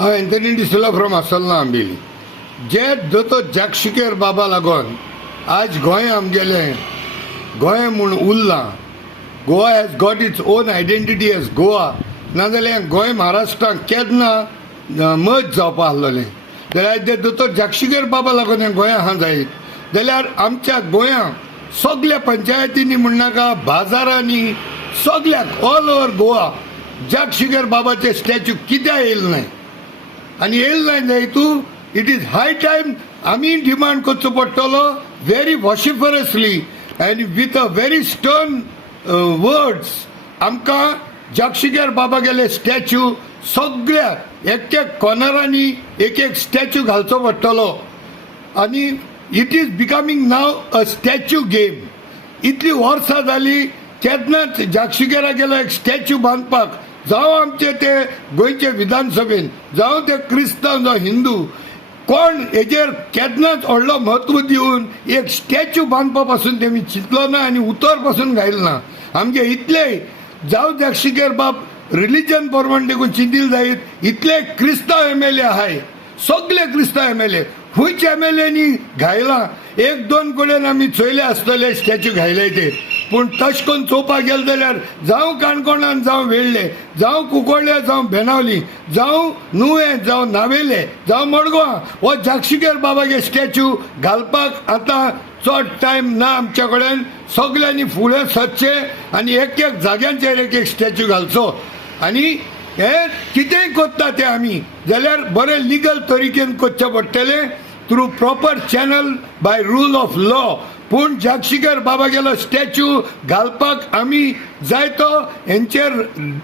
हांव Anthony de Silva from आसोलना आंबिली. जे दोतोर जागशिकेर बाबा लागून आज गोंय आमगेले गोंय म्हूण उरलां. Goa has got its own identity as Goa. नाजाल्यार गोंय महाराष्ट्राक केन्ना मर्ज जावपा आसलोलें. जाल्यार आज जे दोतोर जागशिकेर बाबा लागून हें गोंय आहा जायत. जाल्यार आमच्या गोंयांत सगळ्या पंचायतींनी म्हणनाका बाजारांनी सगळ्याक ऑल ओव्हर गोवा जागशिकेर बाबाचे स्टॅच्यू कित्याक येयले नाय. आनी येयले नाय जाय तूं इट इज हाय टायम आमी डिमांड करचो पडटलो व्हेरी वॉशिफरसली आनी with a very stern words. आमकां जागशिकेर बाबा गेले स्टॅच्यू सगळ्या एक कॉर्नरांनी एक स्टॅच्यू घालचो पडटलो. आनी it is becoming now a statue game. इतली वर्सां जाली केन्नाच जागशिकेरा गेलो एक स्टॅच्यू बांदपाक जावं आमचे ते गोंयचे विधानसभेन जावं ते क्रिस्तांव जावं हिंदू कोण हेजेर केन्नाच व्हडलो म्हत्व दिवन एक स्टॅच्यू बांदपा पासून तेमी चिंतलो ना आनी उतर पासून घायलो ना. आमगे इतले जावं जागशिकेर बाब रिलीजन प्रमाण देखून चिंतील जायत इतले क्रिस्तांव एमएलए आहाय सगळे क्रिस्तांव एमएलए खंयचे एमएलएनी घायला. एक दोन कडेन आमी चोयले आसतले स्टॅच्यू घायले ते पूण तशें करून चोवपाक गेले जाल्यार जावं काणकोणान जावं वेळ्ळे जावं कुंकळ्ळे जावं बेनावली जावं नुवें जावं नावेले जावं मडगांव हो जागशिकेर बाबागे स्टॅच्यू घालपाक आतां चड टायम ना आमच्या कडेन. सगळ्यांनी फुडें सरचे आनी एक जाग्यांचेर एक स्टॅच्यू घालचो. आनी हे कितेंय कोत्ता ते आमी जाल्यार बरें लिगल तरिकेन करचें पडटलें through proper channel by rule of law. पूण जागशिकेर बाबा गेलो स्टॅच्यू घालपाक आमी जाय तो हेंचेर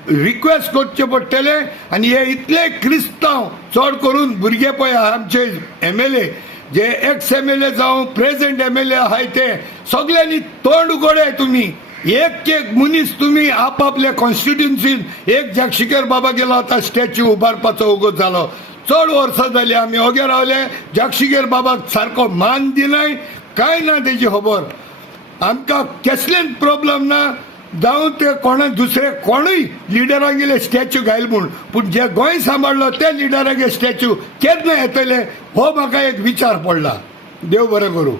रिक्वेस्ट करचे पडटले. आनी हे इतले क्रिस्तांव चड करून भुरगे पळय आमचे एमएलए जे एक्स एमएलए जावं प्रेझेंट एमएलए आहाय ते सगळ्यांनी तोंड उगडे. तुमी एक मनीस तुमी आपआपल्या कॉन्स्टिट्युन्सीन एक जागशिकेर बाबा गेलो आतां स्टॅच्यू उबारपाचो उगोत जालो. चड वर्सां जाली आमी ओगे रावले जागशिकेर बाबाक सारको मान दिनाय काय ना तेजी खबर. आमकां कसलेच प्रॉब्लेम ना जावं ते कोणा दुसरे कोणूय लिडराक गेले स्टॅच्यू घायल म्हूण पूण जे गोंय सांबाळलो त्या लिडरागे स्टॅच्यू केन्ना येतले हो म्हाका एक विचार पडला. देव बरें करूं.